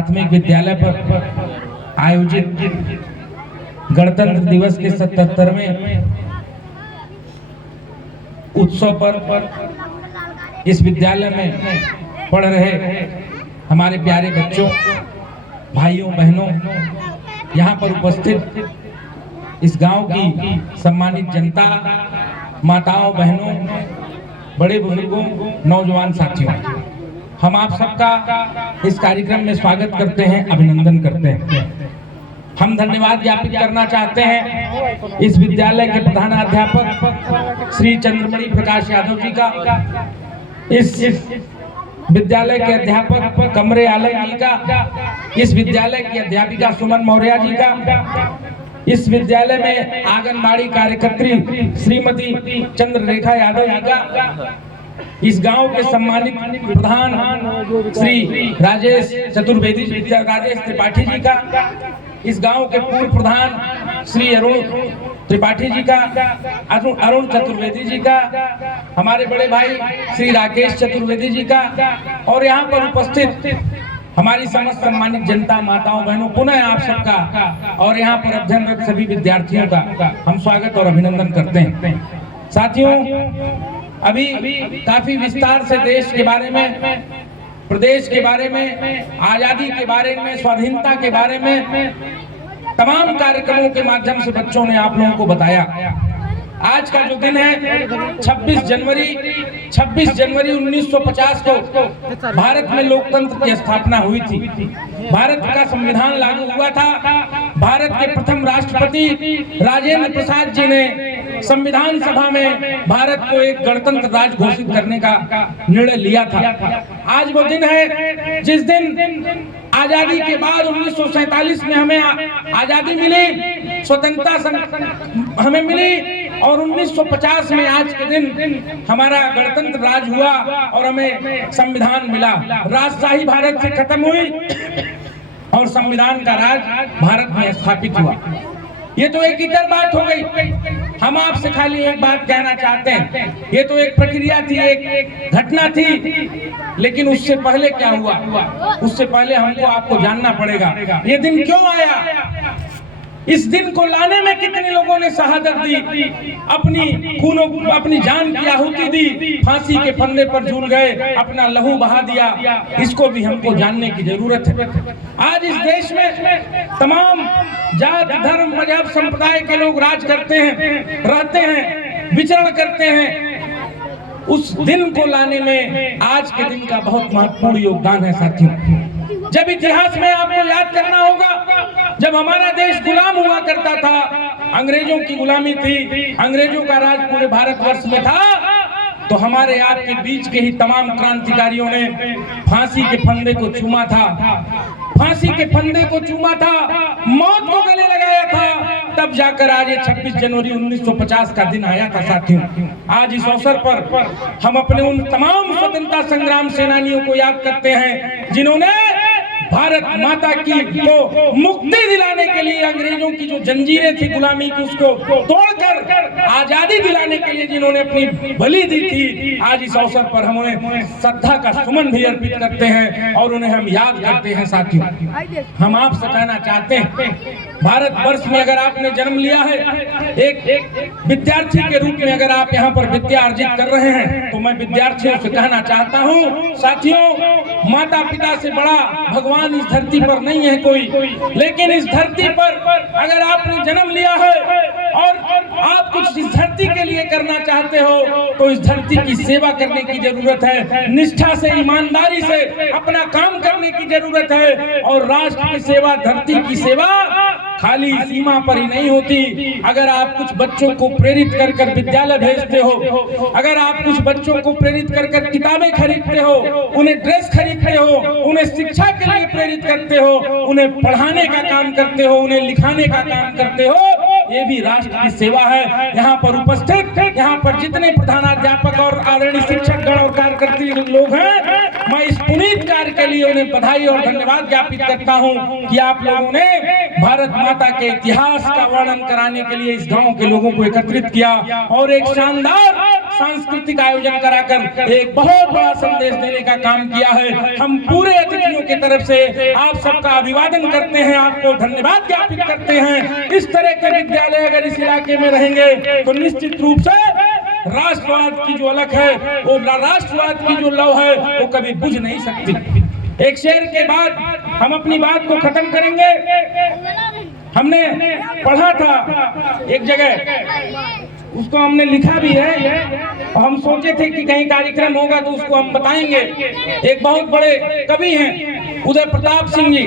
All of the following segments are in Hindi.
प्राथमिक विद्यालय पर आयोजित गणतंत्र दिवस के 77वें उत्सव पर इस विद्यालय में पढ़ रहे हमारे प्यारे बच्चों, भाइयों, बहनों, यहाँ पर उपस्थित इस गांव की सम्मानित जनता, माताओं, बहनों, बड़े बुजुर्गों, नौजवान साथियों, हम आप सबका इस कार्यक्रम में स्वागत करते हैं, अभिनंदन करते हैं। हम धन्यवाद ज्ञापित करना चाहते हैं इस विद्यालय के प्रधानाध्यापक श्री चंद्रमणि प्रकाश यादव जी का, इस विद्यालय के अध्यापक कमरे आलम जी का, इस विद्यालय की अध्यापिका सुमन मौर्य जी का, इस विद्यालय में आंगनबाड़ी कार्यकर्त्री श्रीमती चंद्ररेखा यादव जी का, इस गांव के सम्मानित प्रधान श्री राजेश त्रिपाठी जी का, इस गांव के पूर्व प्रधान श्री अरुण त्रिपाठी जी का, अरुण चतुर्वेदी जी का, हमारे बड़े भाई श्री राकेश चतुर्वेदी जी का, और यहाँ पर उपस्थित हमारी समस्त सम्मानित जनता, माताओं, बहनों, पुनः आप सबका और यहाँ पर अध्ययनरत सभी विद्यार्थियों का हम स्वागत और अभिनंदन करते हैं। साथियों, अभी काफी विस्तार से देश के बारे में, प्रदेश के बारे में, आजादी के बारे में, स्वाधीनता के बारे में तमाम कार्यक्रमों के माध्यम से बच्चों ने आप लोगों को बताया। आज का जो दिन है 26 जनवरी 1950 को भारत में लोकतंत्र की स्थापना हुई थी। भारत का संविधान लागू हुआ था। भारत के प्रथम राष्ट्रपति राजेंद्र प्रसाद जी ने संविधान सभा में भारत को एक गणतंत्र राज्य घोषित करने का निर्णय लिया था। आज वो दिन है जिस दिन आजादी के बाद 1947 में हमें आजादी मिली, स्वतंत्रता हमें मिली, और 1950 में आज के दिन हमारा गणतंत्र राज हुआ और हमें संविधान मिला। राजशाही भारत से खत्म हुई और संविधान का राज भारत में स्थापित हुआ। ये तो एक इतर बात हो गई। हम आपसे खाली एक बात कहना चाहते हैं, ये तो एक प्रक्रिया थी, एक घटना थी, लेकिन उससे पहले क्या हुआ, उससे पहले हमको आपको जानना पड़ेगा ये दिन क्यों आया। इस दिन को लाने में कितने लोगों ने शहादत दी, अपनी जान की आहुति दी, फांसी के फंदे पर झूल गए, अपना लहू बहा दिया। इसको भी हमको जानने की जरूरत है। आज इस देश में तमाम जात, धर्म, मजहब, संप्रदाय के लोग राज करते हैं, रहते हैं, विचरण करते हैं। उस दिन को लाने में आज के दिन का बहुत महत्वपूर्ण योगदान है साथियों। जब इतिहास में आपको याद करना होगा, जब हमारा देश गुलाम हुआ करता था, अंग्रेजों की गुलामी थी, अंग्रेजों का राज पूरे भारतवर्ष में था, तो हमारे आपके बीच के ही तमाम क्रांतिकारियों ने फांसी के फंदे को चूमा था, फांसी के फंदे को चूमा था, मौत को गले लगाया था। तब जाकर आज 26 जनवरी 1950 का दिन आया था साथियों। आज इस अवसर पर हम अपने उन तमाम स्वतंत्रता संग्राम सेनानियों को याद करते हैं जिन्होंने भारत माता की को मुक्ति दिलाने के लिए, अंग्रेजों की जो जंजीरें थी गुलामी की, उसको तोड़कर आजादी दिलाने के लिए जिन्होंने अपनी बलि दी थी, आज इस अवसर पर हम उन्हें श्रद्धा का सुमन भी अर्पित करते हैं और उन्हें हम याद करते हैं साथियों। हम आपसे कहना चाहते हैं, भारतवर्ष में अगर आपने जन्म लिया है, एक विद्यार्थी के रूप में अगर आप यहाँ पर विद्या अर्जित कर रहे हैं, तो मैं विद्यार्थियों से कहना चाहता हूँ साथियों, माता पिता से बड़ा भगवान इस धरती पर नहीं है कोई, लेकिन इस धरती पर अगर आपने जन्म लिया है और आप कुछ इस धरती के लिए करना चाहते हो, तो इस धरती की सेवा करने की जरूरत है, निष्ठा से, ईमानदारी से अपना काम करने की जरूरत है। और राष्ट्र की सेवा, धरती की सेवा खाली सीमा पर ही नहीं होती। अगर आप कुछ बच्चों को प्रेरित कर विद्यालय भेजते हो, अगर आप कुछ बच्चों को प्रेरित कर किताबें खरीदते हो, उन्हें ड्रेस खरीदते हो, उन्हें शिक्षा के लिए प्रेरित करते हो, उन्हें पढ़ाने का काम करते हो, उन्हें लिखाने का काम करते हो, ये भी राष्ट्र की सेवा है। यहाँ पर उपस्थित, यहाँ पर जितने प्रधानाध्यापक और आदरणीय शिक्षक गण और कार्यकर्ता लोग हैं, मैं इस पुनीत कार्य के लिए उन्हें बधाई और धन्यवाद ज्ञापित करता हूं कि आप लोगों ने भारत माता के इतिहास का वर्णन कराने के लिए इस गांव के लोगों को एकत्रित किया और एक शानदार सांस्कृतिक आयोजन कराकर एक बहुत बड़ा संदेश देने का काम किया है। हम पूरे अतिथियों की तरफ से आप सबका अभिवादन करते हैं, आपको धन्यवाद ज्ञापित करते हैं। इस तरह के विद्यालय अगर इस इलाके में रहेंगे तो निश्चित रूप से राष्ट्रवाद की जो अलख है, वो राष्ट्रवाद की जो लौ है, वो कभी बुझ नहीं सकती। एक शेर के बाद हम अपनी बात को खत्म करेंगे। हमने पढ़ा था एक जगह, उसको हमने लिखा भी है और हम सोचे थे कि कहीं कार्यक्रम होगा तो उसको हम बताएंगे। एक बहुत बड़े कवि हैं उदय प्रताप सिंह जी,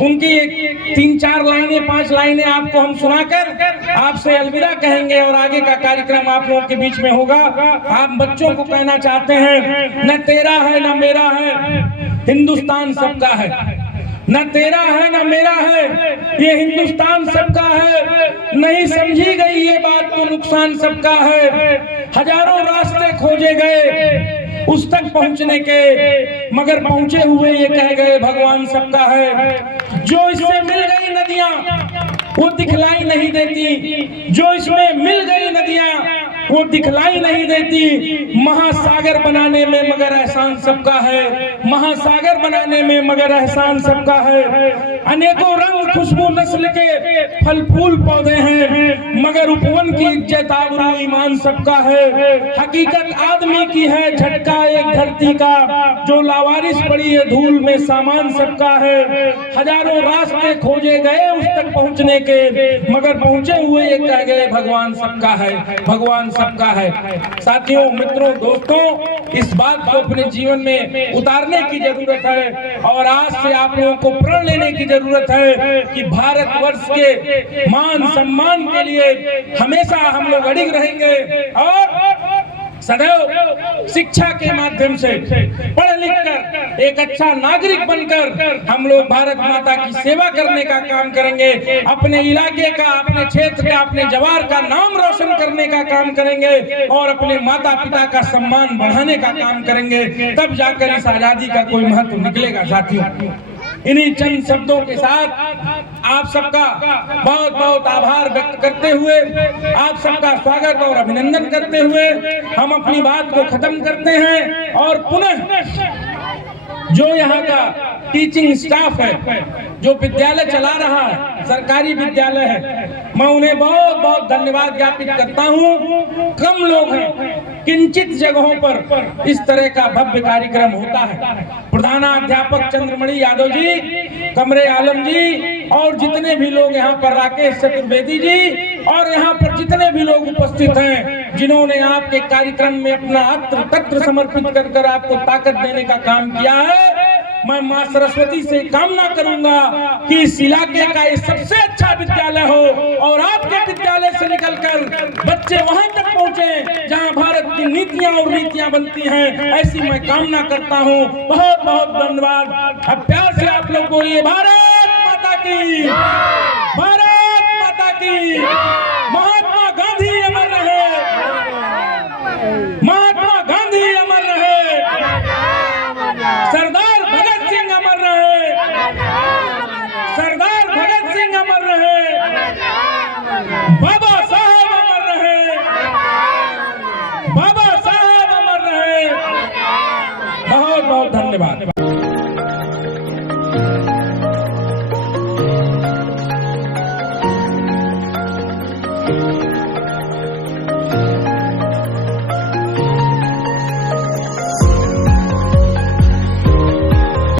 उनकी एक 3-4 लाइनें 5 लाइनें आपको हम सुनाकर आपसे अलविदा कहेंगे और आगे का कार्यक्रम आप लोगों के बीच में होगा। आप बच्चों को कहना चाहते हैं, न तेरा है न मेरा है, हिंदुस्तान सबका है। न तेरा है न मेरा है, ये हिंदुस्तान सबका है। नहीं समझी गई ये बात तो नुकसान सबका है। हजारों रास्ते खोजे गए उस तक पहुंचने के, मगर पहुंचे हुए ये कह गए भगवान सबका है। जो इससे मिल गई नदियां वो दिखलाई नहीं देती, जो इसमें मिल गई नदियां वो दिखलाई नहीं देती। महासागर बनाने में मगर एहसान सबका है, महासागर बनाने में मगर एहसान सबका है। अनेकों रंग खुशबू नस्ल के फल फूल पौधे हैं, मगर उपवन की इज्जत आबरू ईमान सबका है। हकीकत आदमी की है, झटका एक धरती का, जो लावारिस पड़ी है धूल में सामान सबका है। हजारों रास्ते खोजे गए उस तक पहुंचने के, मगर पहुंचे हुए ये कह गए भगवान सबका है, भगवान सबका है। साथियों, मित्रों, दोस्तों, इस बात को अपने जीवन में उतारने की जरूरत है और आज से आप लोगों को प्रण लेने की जरूरत है कि भारतवर्ष के मान सम्मान के लिए हमेशा हम लोग अडिग रहेंगे और सदैव शिक्षा के माध्यम से पढ़ लिख कर एक अच्छा नागरिक बनकर हम लोग भारत माता की सेवा करने का काम करेंगे। अपने इलाके का, अपने क्षेत्र का, अपने जवार का नाम रोशन करने का काम करेंगे और अपने माता पिता का सम्मान बढ़ाने का काम करेंगे। तब जाकर इस आजादी का कोई महत्व निकलेगा। साथियों, इन्हीं चंद शब्दों के साथ आप सबका बहुत बहुत आभार व्यक्त करते हुए, आप सबका स्वागत और अभिनंदन करते हुए हम अपनी बात को खत्म करते हैं और पुनः जो यहाँ का टीचिंग स्टाफ है, जो विद्यालय चला रहा है, सरकारी विद्यालय है, मैं उन्हें बहुत बहुत धन्यवाद ज्ञापित करता हूँ। कम लोग हैं, किंचित जगहों पर इस तरह का भव्य कार्यक्रम होता है। प्रधानाध्यापक चंद्रमणि यादव जी, कमरे आलम जी और जितने भी लोग यहाँ पर, राकेश चतुर्वेदी जी और यहाँ पर जितने भी लोग उपस्थित हैं, जिन्होंने आपके कार्यक्रम में अपना अत्र तत्र समर्पित कर आपको ताकत देने का काम किया है, मैं मां सरस्वती से कामना करूंगा कि इस इलाके का ये सबसे अच्छा विद्यालय हो और आपके विद्यालय से निकलकर बच्चे वहां तक पहुंचे जहां भारत की नीतियां और नीतियां बनती हैं, ऐसी मैं कामना करता हूं। बहुत बहुत धन्यवाद। अब प्यार से आप लोग बोलिए भारत माता की, भारत माता की।